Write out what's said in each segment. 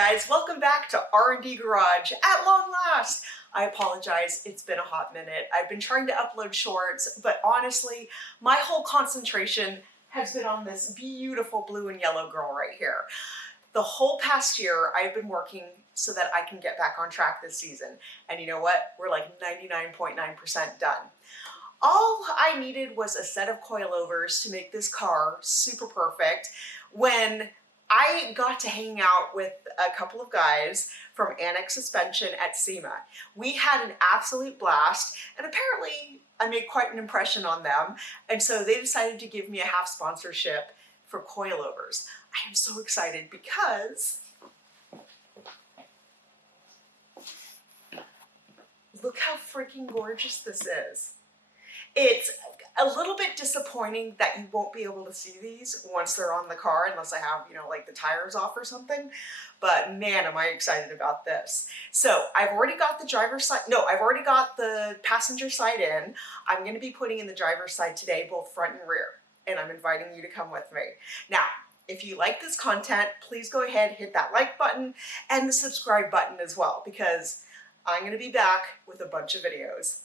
guys, welcome back to R&D Garage at long last. I apologize, it's been a hot minute. I've been trying to upload shorts, but honestly, my whole concentration has been on this beautiful blue and yellow girl right here. The whole past year, I've been working so that I can get back on track this season. And you know what? We're like 99.9% done. All I needed was a set of coilovers to make this car super perfect when I got to hang out with a couple of guys from Annex Suspension at SEMA. We had an absolute blast, and apparently I made quite an impression on them, and so they decided to give me a half sponsorship for coilovers. I am so excited because look how freaking gorgeous this is. It's a little bit disappointing that you won't be able to see these once they're on the car unless I have, like the tires off or something. But man, am I excited about this. So I've already got the driver's side, no, I've already got the passenger side in. I'm going to be putting in the driver's side today, both front and rear. And I'm inviting you to come with me. Now, if you like this content, please go ahead, hit that like button and the subscribe button as well, because I'm going to be back with a bunch of videos.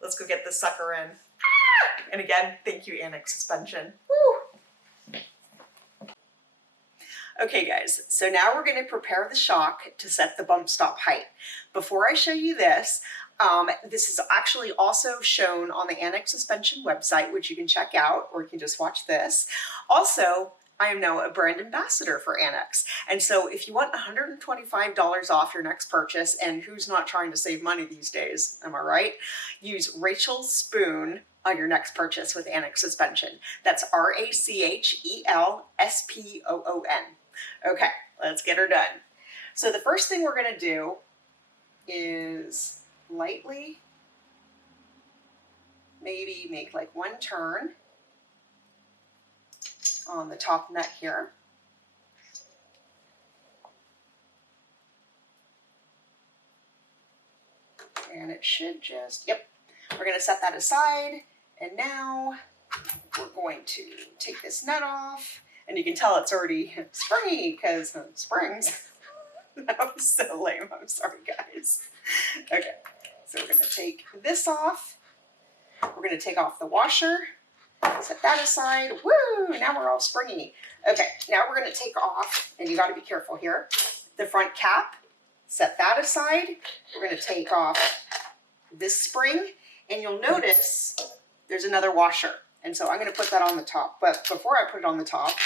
Let's go get this sucker in. Ah! And again, thank you, Annex Suspension. Woo! Okay guys, so now we're going to prepare the shock to set the bump stop height. Before I show you this, this is actually also shown on the Annex Suspension website, which you can check out, or you can just watch this. Also, I am now a brand ambassador for Annex. And so if you want $125 off your next purchase, and who's not trying to save money these days, am I right? Use Rachel Spoon on your next purchase with Annex Suspension. That's RACHELSPOON. Okay, let's get her done. So the first thing we're gonna do is lightly, maybe make like one turn on the top nut here. And it should just, yep. We're going to set that aside. And now we're going to take this nut off. And you can tell it's already springy because springs. That was so lame. I'm sorry, guys. Okay, so we're going to take this off. We're going to take off the washer. Set that aside. Woo! Now we're all springy. Okay, now we're going to take off, and you got to be careful here, the front cap. Set that aside. We're going to take off this spring, and you'll notice there's another washer. And so I'm going to put that on the top. But before I put it on the top,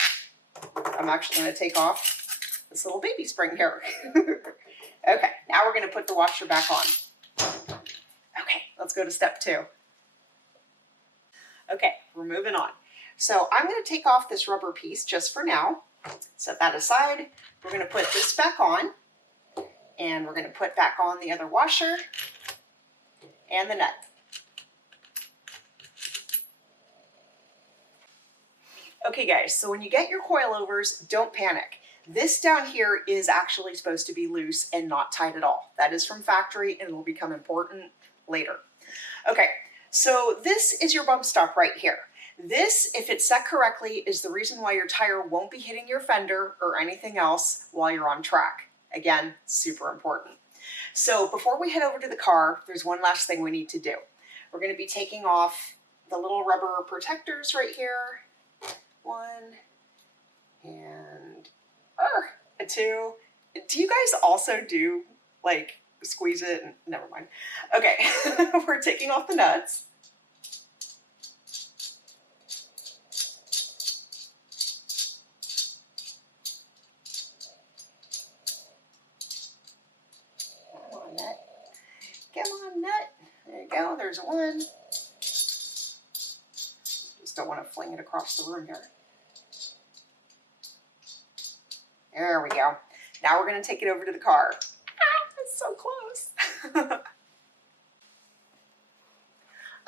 I'm actually going to take off this little baby spring here. Okay, now we're going to put the washer back on. Okay, let's go to step 2. Okay, we're moving on. So I'm going to take off this rubber piece just for now. Set that aside. We're going to put this back on. And we're going to put back on the other washer and the nut. Okay guys, so when you get your coilovers, don't panic. This down here is actually supposed to be loose and not tight at all. That is from factory and it will become important later. Okay. So this is your bump stop right here. This, if it's set correctly, is the reason why your tire won't be hitting your fender or anything else while you're on track. Again, super important. So before we head over to the car, there's one last thing we need to do. We're going to be taking off the little rubber protectors right here. 1 and 2. Do you guys also do like squeeze it? Never mind. Okay, we're taking off the nuts. Come on, nut. Come on, nut. There you go. There's one. Just don't want to fling it across the room here. There we go. Now we're going to take it over to the car. So close.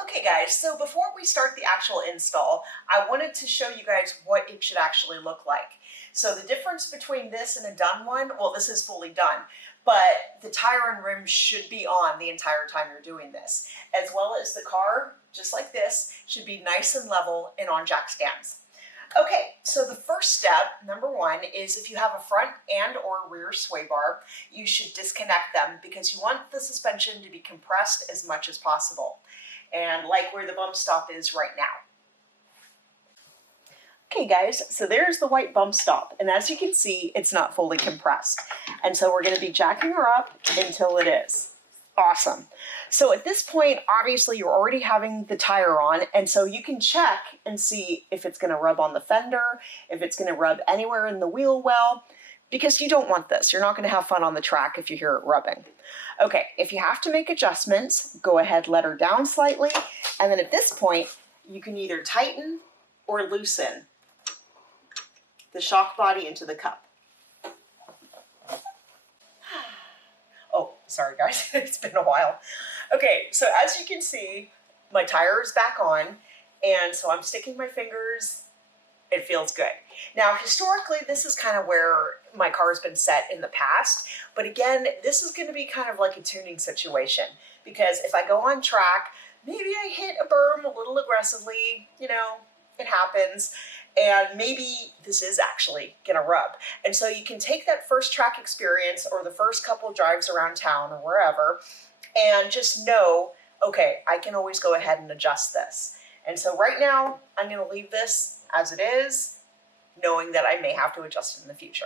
Okay guys, so before we start the actual install, I wanted to show you guys what it should actually look like. So the difference between this and a done one, well, this is fully done, but the tire and rim should be on the entire time you're doing this, as well as the car, just like this, should be nice and level and on jack stands. Okay, so the first step, number one, is if you have a front and or rear sway bar, you should disconnect them because you want the suspension to be compressed as much as possible. And like where the bump stop is right now. Okay guys, so there's the white bump stop, and as you can see, it's not fully compressed. And so we're going to be jacking her up until it is. Awesome. So at this point, obviously you're already having the tire on, and so you can check and see if it's going to rub on the fender, if it's going to rub anywhere in the wheel well, because you don't want this. You're not going to have fun on the track if you hear it rubbing. Okay, if you have to make adjustments, go ahead, let her down slightly, and then at this point, you can either tighten or loosen the shock body into the cup. Oh, sorry guys, it's been a while. Okay, so as you can see, my tire is back on, and so I'm sticking my fingers. It feels good. Now, historically, this is kind of where my car's been set in the past, but again, this is gonna be kind of like a tuning situation, because if I go on track, maybe I hit a berm a little aggressively, you know, it happens, and maybe this is actually gonna rub. And so you can take that first track experience or the first couple of drives around town or wherever and just know, okay, I can always go ahead and adjust this. And so right now, I'm gonna leave this as it is, knowing that I may have to adjust it in the future.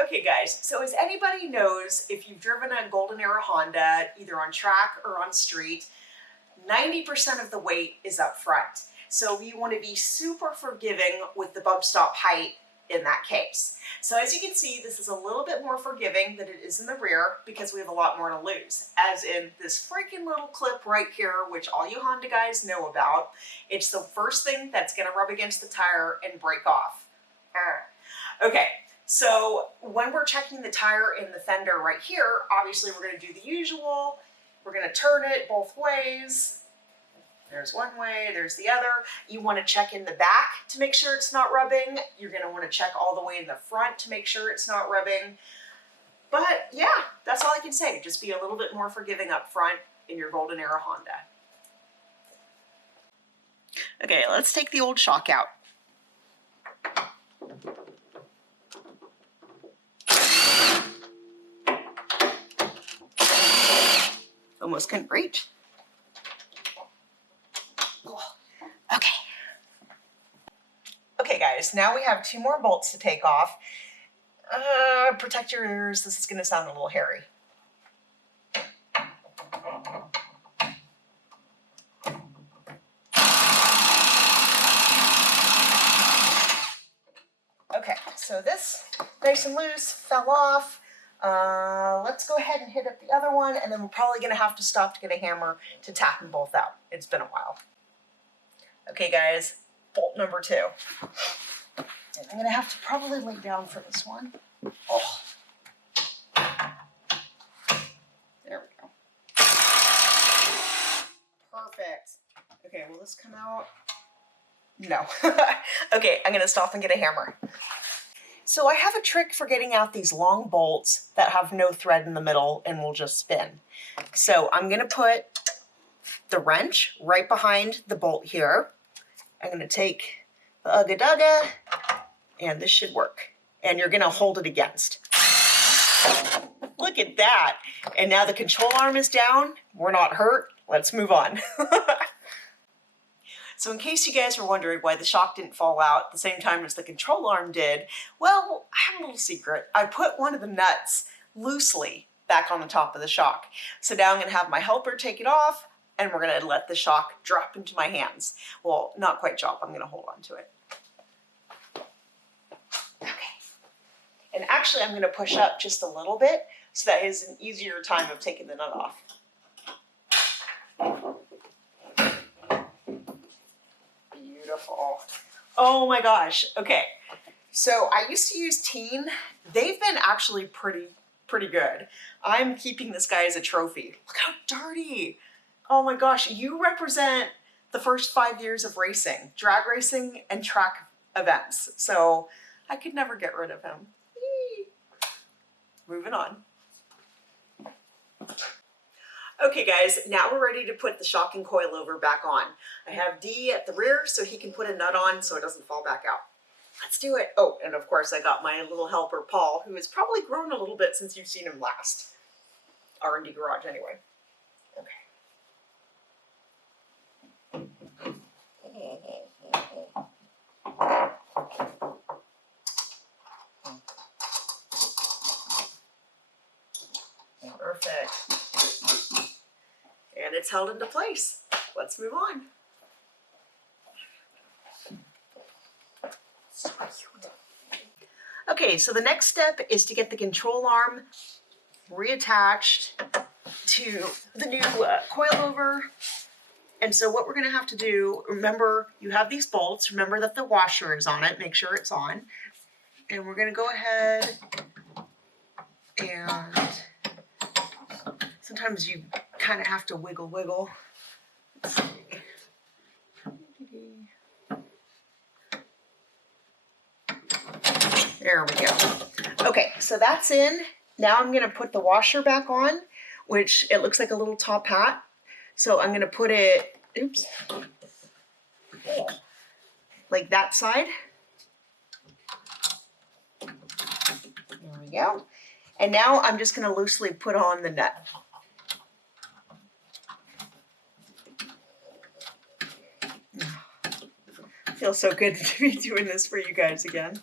Okay guys, so as anybody knows, if you've driven a Golden Era Honda, either on track or on street, 90% of the weight is up front. So you want to be super forgiving with the bump stop height in that case. So as you can see, this is a little bit more forgiving than it is in the rear because we have a lot more to lose. As in this freaking little clip right here, which all you Honda guys know about. It's the first thing that's going to rub against the tire and break off. Okay, so when we're checking the tire in the fender right here, obviously we're going to do the usual. We're going to turn it both ways. There's one way, there's the other. You want to check in the back to make sure it's not rubbing. You're going to want to check all the way in the front to make sure it's not rubbing. But yeah, that's all I can say. Just be a little bit more forgiving up front in your Golden Era Honda. Okay, let's take the old shock out. Almost couldn't reach. Okay. Okay guys, now we have 2 more bolts to take off. Protect your ears, this is gonna sound a little hairy. Okay, so this, nice and loose, fell off. Let's go ahead and hit up the other one, and then we're probably gonna have to stop to get a hammer to tap them both out. It's been a while. Okay guys, bolt number 2. And I'm gonna have to probably lay down for this one. Oh. There we go. Perfect. Okay, will this come out? No. Okay, I'm gonna stop and get a hammer. So I have a trick for getting out these long bolts that have no thread in the middle and will just spin. So I'm gonna put the wrench right behind the bolt here. I'm going to take the Ugga-Dugga, and this should work. And you're going to hold it against. Look at that. And now the control arm is down. We're not hurt. Let's move on. So in case you guys were wondering why the shock didn't fall out at the same time as the control arm did, well, I have a little secret. I put one of the nuts loosely back on the top of the shock. So now I'm going to have my helper take it off, and we're going to let the shock drop into my hands. Well, not quite drop, I'm going to hold on to it. Okay. And actually, I'm going to push up just a little bit so that is an easier time of taking the nut off. Beautiful. Oh my gosh. Okay. So I used to use Teen. They've been actually pretty good. I'm keeping this guy as a trophy. Look how dirty. Oh my gosh, you represent the first 5 years of racing, drag racing and track events. So I could never get rid of him. Whee! Moving on. Okay guys, now we're ready to put the shocking coilover back on. I have D at the rear so he can put a nut on so it doesn't fall back out. Let's do it. Oh, and of course I got my little helper, Paul, who has probably grown a little bit since you've seen him last. R&D garage anyway. Okay. Perfect. And it's held into place. Let's move on. Okay, so the next step is to get the control arm reattached to the new coilover. And so what we're going to have to do, remember you have these bolts, remember that the washer is on it, make sure it's on. And we're going to go ahead and sometimes you kind of have to wiggle. Let's see. There we go. Okay, so that's in. Now I'm going to put the washer back on, which it looks like a little top hat. So I'm going to put it, oops, like that side. There we go. And now I'm just going to loosely put on the nut. Feels so good to be doing this for you guys again.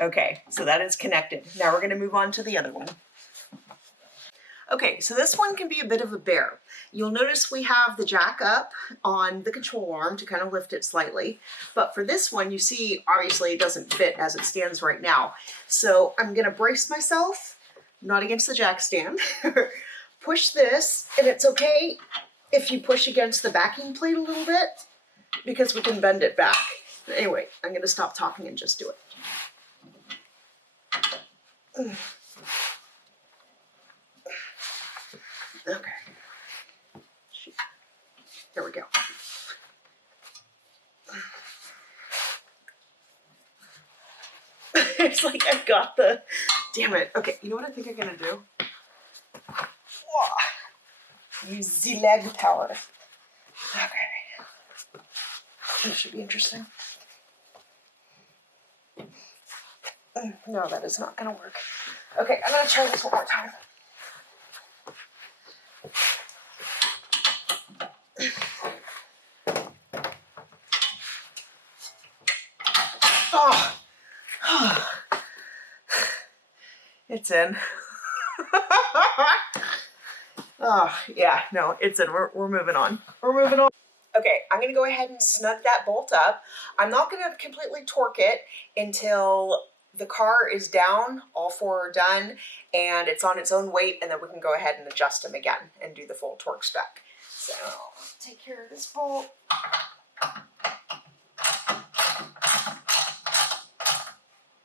Okay, so that is connected. Now we're going to move on to the other one. Okay, so this one can be a bit of a bear. You'll notice we have the jack up on the control arm to kind of lift it slightly. But for this one, you see, obviously it doesn't fit as it stands right now. So I'm going to brace myself, not against the jack stand, push this, and it's okay if you push against the backing plate a little bit because we can bend it back. Anyway, I'm going to stop talking and just do it. Okay. There we go. It's like I've got the, damn it. Okay, you know what I think I'm gonna do? Use the leg power. Okay. This should be interesting. No, that is not gonna work. Okay, I'm gonna try this one more time. Oh, it's in. Oh, yeah, no, it's in. We're moving on. We're moving on. Okay, I'm gonna go ahead and snug that bolt up. I'm not gonna completely torque it until the car is down, all four are done, and it's on its own weight, and then we can go ahead and adjust them again and do the full torque spec. So, take care of this bolt.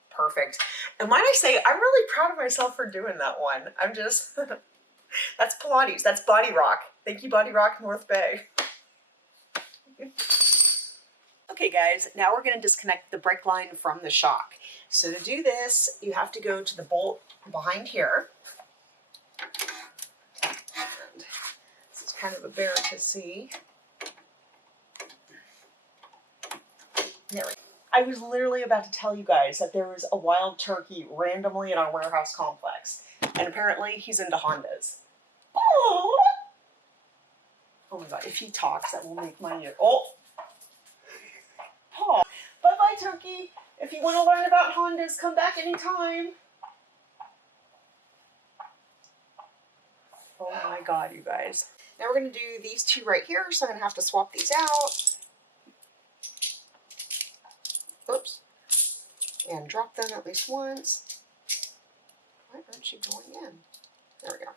Perfect. And might I say, I'm really proud of myself for doing that one. I'm just, that's Pilates, that's Body Rock. Thank you, Body Rock North Bay. Okay guys, now we're gonna disconnect the brake line from the shock. So to do this, you have to go to the bolt behind here. And this is kind of a bear to see. There we go. I was literally about to tell you guys that there was a wild turkey randomly in our warehouse complex. And apparently he's into Hondas. Oh! Oh my god, if he talks, that will make my ear. Oh! Oh. Bye-bye, turkey. If you want to learn about Hondas, come back anytime. Oh my god, you guys. Now we're going to do these two right here, so I'm going to have to swap these out. Oops. And drop them at least once. Why aren't you going in? There we go.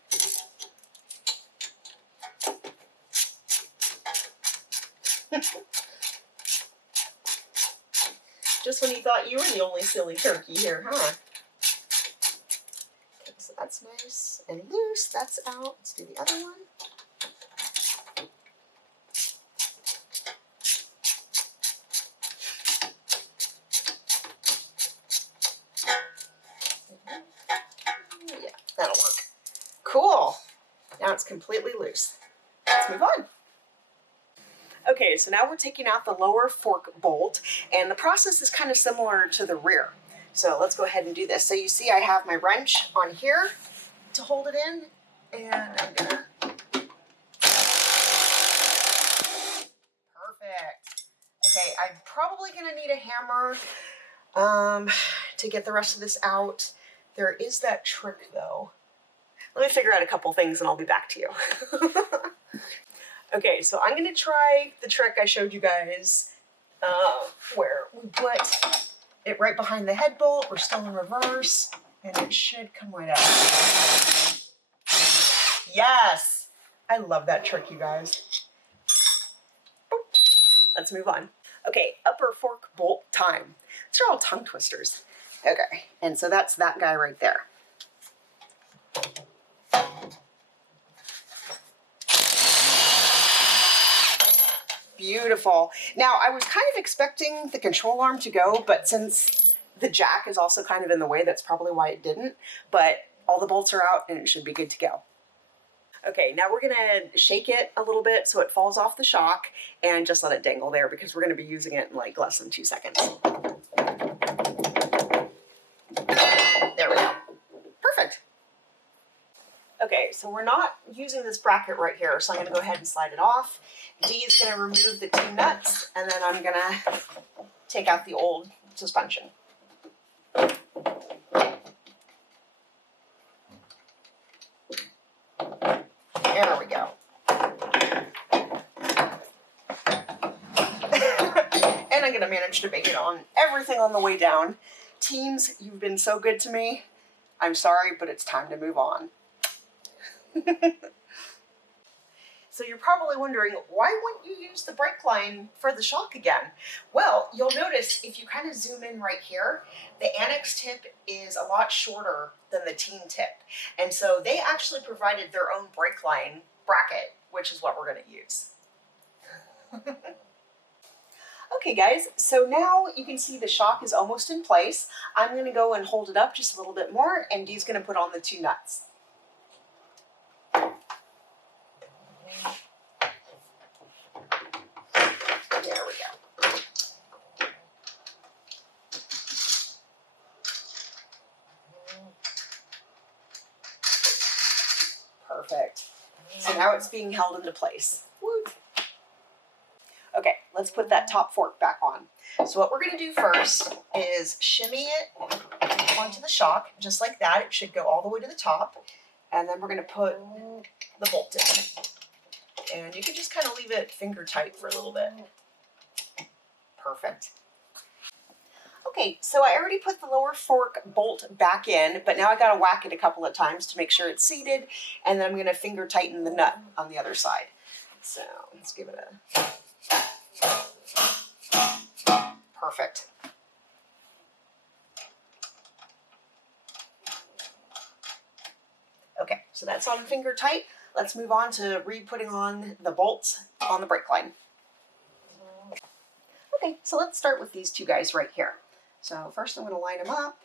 Just when you thought you were the only silly turkey here, huh? Okay, so that's nice and loose. That's out. Let's do the other one. Cool. Now it's completely loose. Let's move on. Okay, so now we're taking out the lower fork bolt, and the process is kind of similar to the rear. So let's go ahead and do this. So you see I have my wrench on here to hold it in, and I'm gonna, perfect. Okay, I'm probably gonna need a hammer to get the rest of this out. There is that trick though. Let me figure out a couple things and I'll be back to you. Okay, so I'm gonna try the trick I showed you guys where we put it right behind the head bolt. We're still in reverse and it should come right out. Yes! I love that trick, you guys. Let's move on. Okay, upper fork bolt time. These are all tongue twisters. Okay, and so that's that guy right there. Beautiful. Now, I was kind of expecting the control arm to go, but since the jack is also kind of in the way, that's probably why it didn't. But all the bolts are out and it should be good to go. Okay, now we're gonna shake it a little bit so it falls off the shock and just let it dangle there because we're gonna be using it in like less than 2 seconds. There we go. Perfect. Okay, so we're not using this bracket right here, so I'm gonna go ahead and slide it off. D is gonna remove the 2 nuts, and then I'm gonna take out the old suspension. There we go. And I'm gonna manage to make it on everything on the way down. Teams, you've been so good to me. I'm sorry, but it's time to move on. So you're probably wondering, why wouldn't you use the brake line for the shock again? Well, you'll notice if you kind of zoom in right here, the Annex tip is a lot shorter than the teen tip. And so they actually provided their own brake line bracket, which is what we're going to use. Okay guys, so now you can see the shock is almost in place. I'm going to go and hold it up just a little bit more, and Dee's going to put on the 2 nuts. There we go. Perfect. So now it's being held into place. Woo. Okay, let's put that top fork back on. So what we're going to do first is shimmy it onto the shock, just like that. It should go all the way to the top. And then we're going to put the bolt in. And you can just kind of leave it finger tight for a little bit. Perfect. Okay, so I already put the lower fork bolt back in, but now I got to whack it a couple of times to make sure it's seated, and then I'm going to finger tighten the nut on the other side. So let's give it a... Perfect. Okay, so that's on finger tight. Let's move on to re-putting on the bolts on the brake line. Okay, so let's start with these 2 guys right here. So first I'm going to line them up.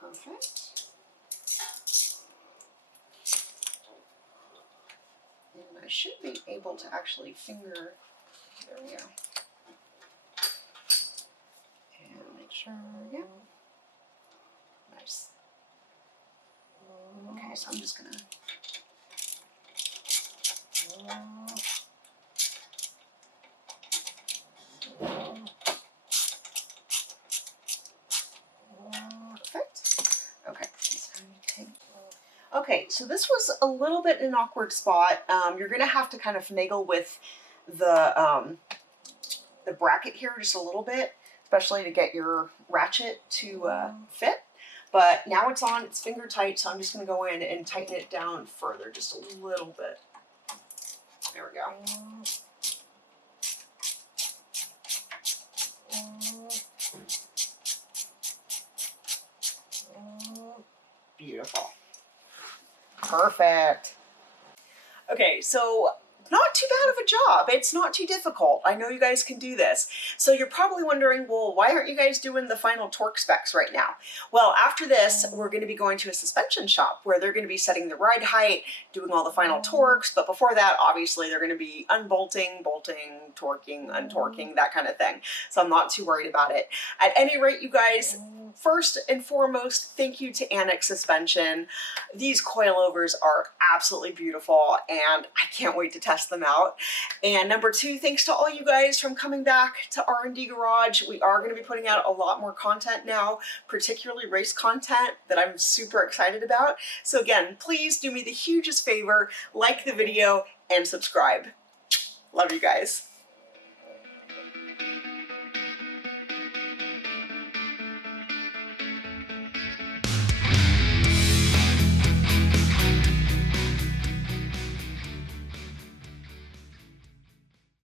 Perfect. And I should be able to actually finger, there we go. And make sure, yep. Nice. Okay, so I'm just going to... Perfect. Okay. Okay, so this was a little bit an awkward spot. You're going to have to kind of finagle with the bracket here just a little bit, especially to get your ratchet to fit. But now it's on, it's finger tight, so I'm just going to go in and tighten it down further just a little bit. There we go. Beautiful. Perfect. Okay, so not too bad of a job. It's not too difficult. I know you guys can do this. So you're probably wondering, well, why aren't you guys doing the final torque specs right now? Well, after this, we're going to be going to a suspension shop where they're going to be setting the ride height, doing all the final torques. But before that, obviously, they're going to be unbolting, bolting, torquing, untorquing, that kind of thing. So I'm not too worried about it. At any rate, you guys, first and foremost, thank you to Annex Suspension. These coilovers are absolutely beautiful and I can't wait to test them out. And number two, thanks to all you guys from coming back to R&D Garage. We are going to be putting out a lot more content now, particularly race content that I'm super excited about. So again, please do me the hugest favor, like the video and subscribe. Love you guys.